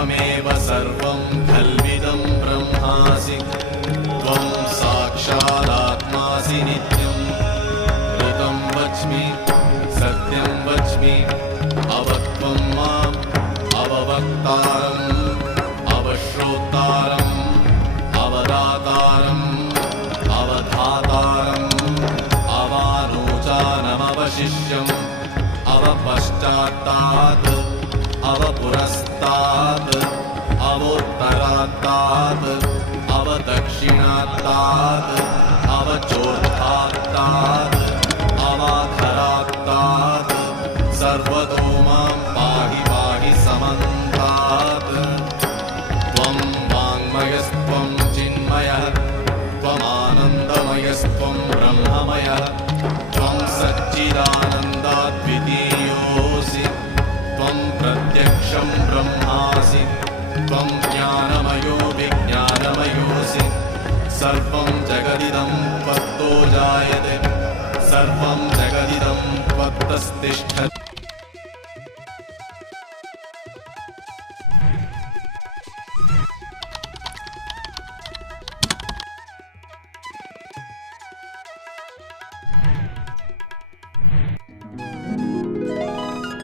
त्वमेव सर्वं खल्विदं ब्रह्मासि त्वं साक्षादात्मासि नित्यं ऋतं वच्मि सत्यं वच्मि अवक्त्वं माम् अववक्तारम् अवश्रोतारम् अवदातारम् अवधातारम् अवानोचानमवशिष्यम् अवपश्चात्तात् अवपुरस्तात् अवोत्तरात्तात् अवदक्षिणात्तात् अवचोर्धात्तात् अवाधरात्तात् सर्वतो मां पाहि पाहि समन्तात् त्वं वाङ्मयस्त्वं चिन्मयः त्वमानन्दमयस्त्वं ब्रह्ममयः त्वं सच्चिदानन्दाद्वितीयोऽसि त्वं प्रत्यक्षं ब्रह्मासि त्वं ज्ञानमयो विज्ञानमयोऽसि सर्वं जगदिदं त्वत्तो जायते सर्वं जगदिदं त्वत्तस्तिष्ठति।